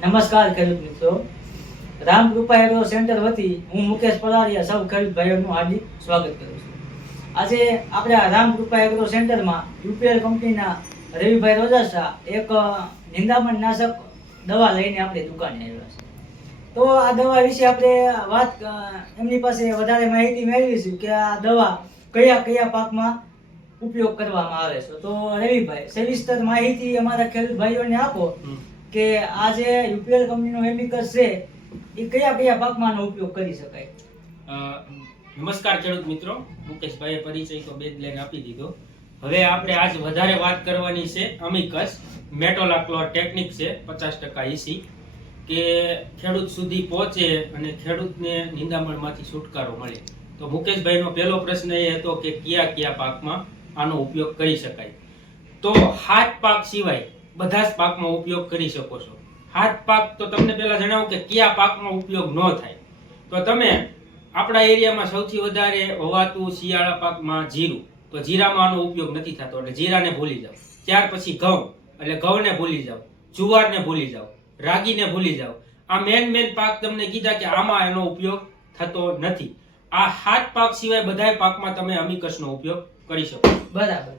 નમસ્કાર ખેડૂત મિત્રો, રામકૃપા એગ્રો સેન્ટર વતી હું મુકેશ પલારિયા સૌ ખેડૂત ભાઈઓનું હાર્દિક સ્વાગત કરું છું. આજે આપણે આ રામકૃપા એગ્રો સેન્ટરમાં યુપીએલ કંપનીના રવિભાઈ રોજાસા એક નિંદામણ નાશક દવા લઈને આપણી દુકાને આવ્યા છે. તો આ દવા વિશે આપણે વાત એમની પાસે વધારે માહિતી મેળવીશું કે આ દવા કયા કયા પાકમાં ઉપયોગ કરવામાં આવે છે. તો રવિભાઈ, સવિસ્તર માહિતી અમારા ખેડૂત ભાઈઓને આપો કે આ જે યુપીએલ કંપનીનો એમિકસ છે એ કયા કયા પાકમાં ઉપયોગ કરી શકાય. નમસ્કાર ખેડૂત મિત્રો, મુકેશભાઈએ પરિચય તો બે જ લાઈન આપી દીધો. હવે આપણે આજ વધારે વાત કરવાની છે અમિકસ મેટોલાક્લોર ટેકનિક છે 50% ઈસી કે ખેડૂત સુધી પહોંચે અને ખેડૂતને નિંદામણમાંથી છુટકારો મળે. તો મુકેશભાઈનો પહેલો પ્રશ્ન એ હતો કે કયા કયા પાકમાં આનો ઉપયોગ કરી શકાય. તો હાથ પાક સિવાય બધા જ પાકમાં ઉપયોગ કરી શકો છો. હાથ પાક તો તમને પહેલા જણાવું કે કયા પાકમાં ઉપયોગ ન થાય. તો તમે આપણા એરિયામાં સૌથી વધારે વવાતું શિયાળા પાકમાં જીરું, તો જીરામાં આનો ઉપયોગ નથી થતો એટલે જીરાને ભૂલી જાઓ. ત્યાર પછી ઘઉં એટલે ઘઉંને ભૂલી જાઓ, જુવારને ભૂલી જાઓ, રાગીને ભૂલી જાઓ. આ મેન પાક તમને કીધા કે આમાં એનો ઉપયોગ થતો નથી. આ હાથ પાક સિવાય બધા પાકમાં તમે અમિકસનો ઉપયોગ કરી શકો. બરાબર.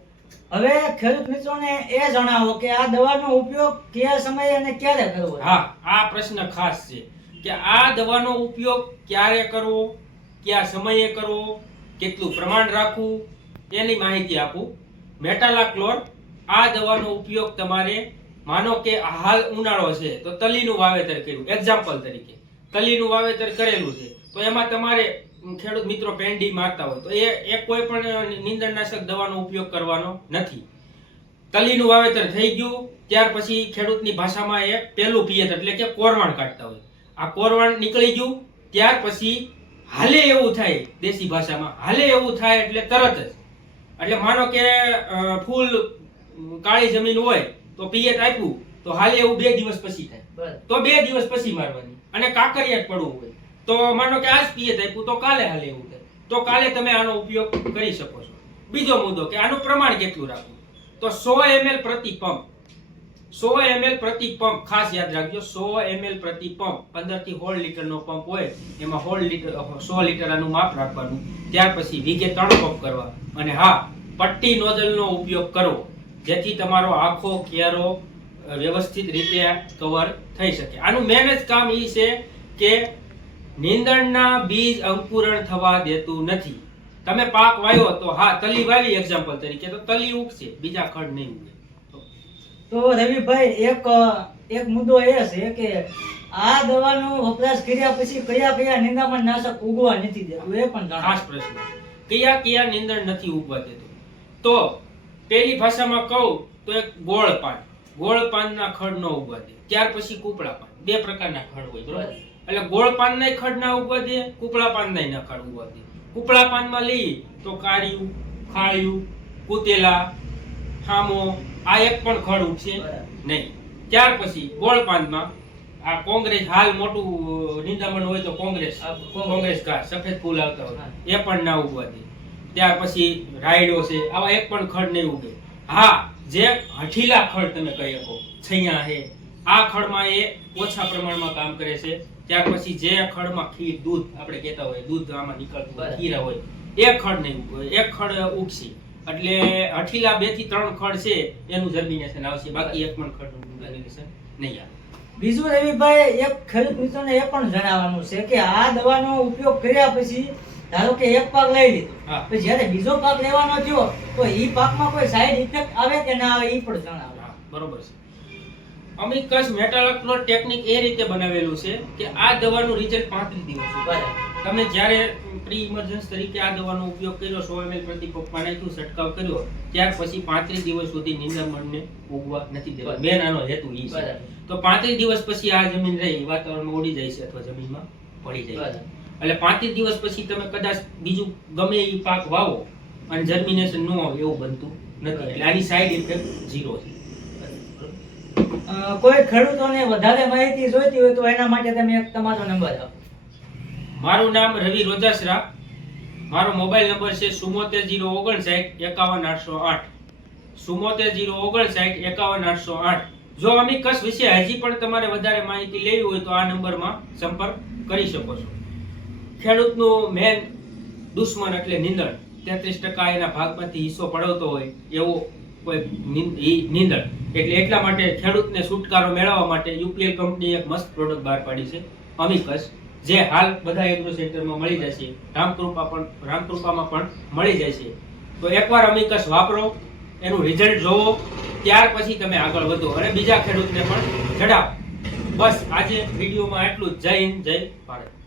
હવે ખેડૂત મિત્રોને એ જણાવો કે આ દવાનો ઉપયોગ કયા સમયે અને ક્યારે કરવો. હા, આ પ્રશ્ન ખાસ છે કે આ દવાનો ઉપયોગ ક્યારે કરવો, કયા સમયે કરવો, કેટલું પ્રમાણ રાખવું, એની માહિતી આપું. મેટાલાક્લોર આ દવાનો ઉપયોગ તમારે માનો કે હાલ ઉનાળો છે તો તલીનું વાવેતર કર્યું, એક્ઝામ્પલ તરીકે તલીનું વાવેતર કરેલું છે તો એમાં તમારે ખેડૂત મિત્રો પેંડી મારતા હોય તો એ કોઈ પણ નીંદણનાશક દવાનો ઉપયોગ કરવાનો નથી. તલીનું વાવેતર થઈ ગયું ત્યાર પછી ખેડૂતની ભાષામાં એ પહેલું પિયત એટલે કે કોરવાણ કાઢતા હોય. આ કોરવાણ નીકળી ગયું ત્યાર પછી હાલે એવું થાય, દેશી ભાષામાં હાલે એવું થાય એટલે તરત જ, એટલે માનો કે ફૂલ કાળી જમીન હોય તો પિયત આપ્યું તો હાલે એવું 2 દિવસ પછી થાય તો 2 દિવસ પછી મારવાની. અને કાકરિયાત પડવું હોય તો માનો કે આજ પિયત આપ્યું તો કાલે હાલે એવું થાય તો કાલે તમે આનો ઉપયોગ કરી શકો છો. બીજો મુદ્દો કે આનું પ્રમાણ કેટલું રાખવું. તો 100 ml પ્રતિ પંપ, 100 ml પ્રતિ પંપ ખાસ યાદ રાખજો. 100 ml પ્રતિ પંપ 15 થી 16 લીટરનો પંપ હોય એમાં 100 લીટર આનું માપ રાખવાનું. ત્યાર પછી વીઘે 3 પંપ કરવા. અને હા, પટ્ટી નોઝલનો ઉપયોગ કરવો જેથી તમારો આખો ક્યારો વ્યવસ્થિત રીતે કવર થઈ શકે. આનું મેન જ કામ એ છે કે નીંદણના બીજ અંકુરણ થવા દેતું નથી. તમે પાક વાવ્યો તો હા તલી વાવી એક્ઝામ્પલ તરીકે તો તલી ઉગશે, બીજા ખડ નહીં ઉગે. તો રવિભાઈ એક મુદ્દો એ છે કે આ દવાનો વપરાશ કર્યા પછી કયા કયા નિંદામણ નાશક ઉગવા નથી દેતું એ પણ ખાસ પ્રશ્ન. કયા નીંદણ નથી ઉગવા દેતું. તો પેલી ભાષામાં કહું તો એક ગોળ પાનના ખડ ન ઉગવા દે. ત્યાર પછી કૂપળા પાન, 2 પ્રકારના ખડ હોય બરોબર. એટલે ગોળ પાનના ખડ ના ઉગવા દે, કૂપળા પાનના ખડ ઉગવા દે. કૂપળા પાનમાં લઈ તો કાળિયું, ખાળિયું, કુતેલા, હામો આ એક પણ ખડ ઉગશે નહીં. ત્યાર પછી ગોળ પાનમાં આ કોંગ્રેસ, હાલ મોટું નિંદામણ હોય તો કોંગ્રેસ ઘાસ, સફેદ ફૂલ આવતા હોય એ પણ ના ઉગવા દે. ત્યાર પછી રાયડો છે, આવા એક પણ ખડ નહીં ઉગે. હા, જે હઠીલા ખડ તમે કહી શકો, છૈયા છે, આ ખડમાં એ ઓછા પ્રમાણમાં કામ કરે છે. ત્યાર પછી જે ખડમાં ખીર, દૂધ આપણે કહેતા હોય, દૂધ આમાં નીકળતું હોય, ખીરા હોય, એ ખડ નહીં ઉગે. એક ખડ ઉગશે એટલે હઠીલા 2 થી 3 ખડ છે એનું જર્મિનેશન આવશે, બાકી એક પણ ખડ જર્મિનેશન નહીં આવે. બીજું રવિભાઈ, એક ખેડૂત મિત્રોને એ પણ જણાવવાનું છે કે આ દવાનો ઉપયોગ કર્યા પછી ધારો કે એક પાક લઈ લીધો તો જ્યારે બીજો પાક લેવાનો થયો તો એ પાકમાં કોઈ સાઈડ ઇફેક્ટ આવે કે ના આવે એ પણ જણાવો. બરોબર છે. અમિકસ મેટાલાક્લોર ટેકનિક એ રીતે બનાવેલું છે કે આ દવાનું રિઝલ્ટ 35 દિવસ સુધી. તમે જ્યારે પ્રી ઇમર્જન્સ તરીકે આ દવાનો ઉપયોગ કર્યો, 100 ml પ્રતિ પંપમાં નાખ્યું, છંટકાવ કર્યો, ત્યાર પછી 35 દિવસ સુધી નિંદામણને ઉગવા નથી દેવા. મેન આનો હેતુ ઈ છે. તો 35 દિવસ પછી આ જમીન રહી વાતાવરણમાં ઉડી જાય છે અથવા જમીનમાં પડી જાય છે. એટલે 35 દિવસ પછી તમે કદાચ બીજું ગમે એ પાક વાવો અને જર્મિનેશન ન આવે એવું બનતું નથી. એટલે આની સાઈડ ઇફેક્ટ 0 છે. કોઈ ખેડૂતોને વધારે માહિતી જોઈતી હોય તો એના માટે તમે એક તમારો નંબર આપો. મારું નામ રવિ રોજાસરા. મારો મોબાઈલ નંબર છે 74059 51808. 74059 51808. જો અમિકસ વિશે હજી પણ તમારે વધારે માહિતી લેવી હોય તો આ નંબરમાં સંપર્ક કરી શકો છો. ખેડૂતનું મેન દુશ્મન એટલે નીંદણ. 33% એના ભાગમાંથી હિસ્સો પડાવતો હોય એવો કોઈ નીંદણ. એટલે એટલા માટે ખેડૂતને છુટકારો મેળવવા માટે યુપીએલ કંપનીએ એક મસ્ત પ્રોડક્ટ બહાર પાડી છે અમિકસ, જે હાલ બધા એગ્રો સેન્ટરમાં મળી જશે. રામકૃપામાં પણ મળી જશે. તો એકવાર અમિકસ વાપરો, એનું રિઝલ્ટ જોવો, ત્યાર પછી તમે આગળ વધો અને બીજા ખેડૂતને પણ જણાવો. બસ આજે વિડીયોમાં એટલું જ. જય હિન્દ, જય ભારત.